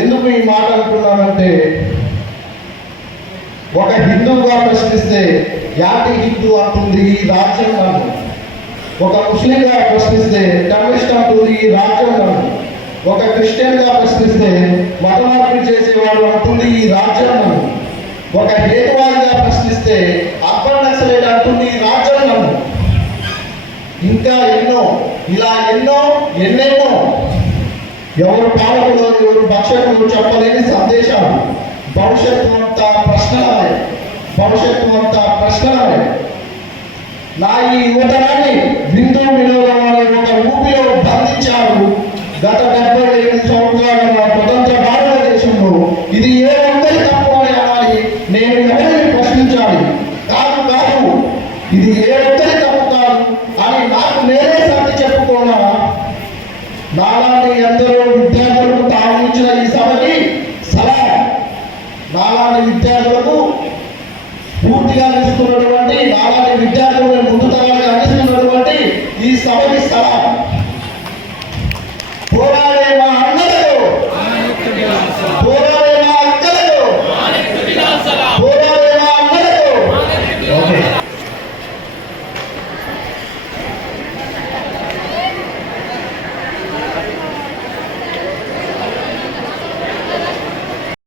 ఎందుకు ఈ మాట అంటున్నానంటే, ఒక హిందువుగా ప్రశ్నిస్తే యాటి హిందూ అంటుంది ఈ రాజ్యాంగం, ఒక ముస్లింగా ప్రశ్నిస్తే టెర్రరిస్ట్ అంటుంది ఈ రాజ్యాంగం, ఒక క్రిస్టియన్గా ప్రశ్నిస్తే మత మార్పిడి చేసేవాడు అంటుంది ఈ రాజ్యాంగం, ఒక హేతువాదిగా ప్రశ్నిస్తే అర్బన్ నక్సలైట్ అంటుంది ఈ రాజ్యాంగం. ఇంకా ఇలా ఎన్నెన్నో ఎవరు పాలకులు ఎవరు భక్షకులు చెప్పలేని సందేశాలు. భవిష్యత్తు అంతా ప్రశ్నలే. నా ఈ యువతరాన్ని హిందూ వినోదం అనే ఒక ఊపిలో బంధించారు. గత 75 సంవత్సరాల స్వతంత్ర భారతదేశంలో ఇది ఏ ఒక్కరి తప్పు అని అనాలి, నేను ఎవరిని ప్రశ్నించాలి. కాదు ఇది ఏ ఒక్కరి తప్పు కాదు అని నాకు నేనే సర్ది చెప్పుకోనా? నాలాంటి ఎందరో విద్యార్థులకు తాము ఇచ్చిన ఈ సభకి సలాం. నాలాంటి విద్యార్థులకు పూర్తిగా నిలుస్తున్నటువంటి నాలాంటి విద్యార్థులను ముందు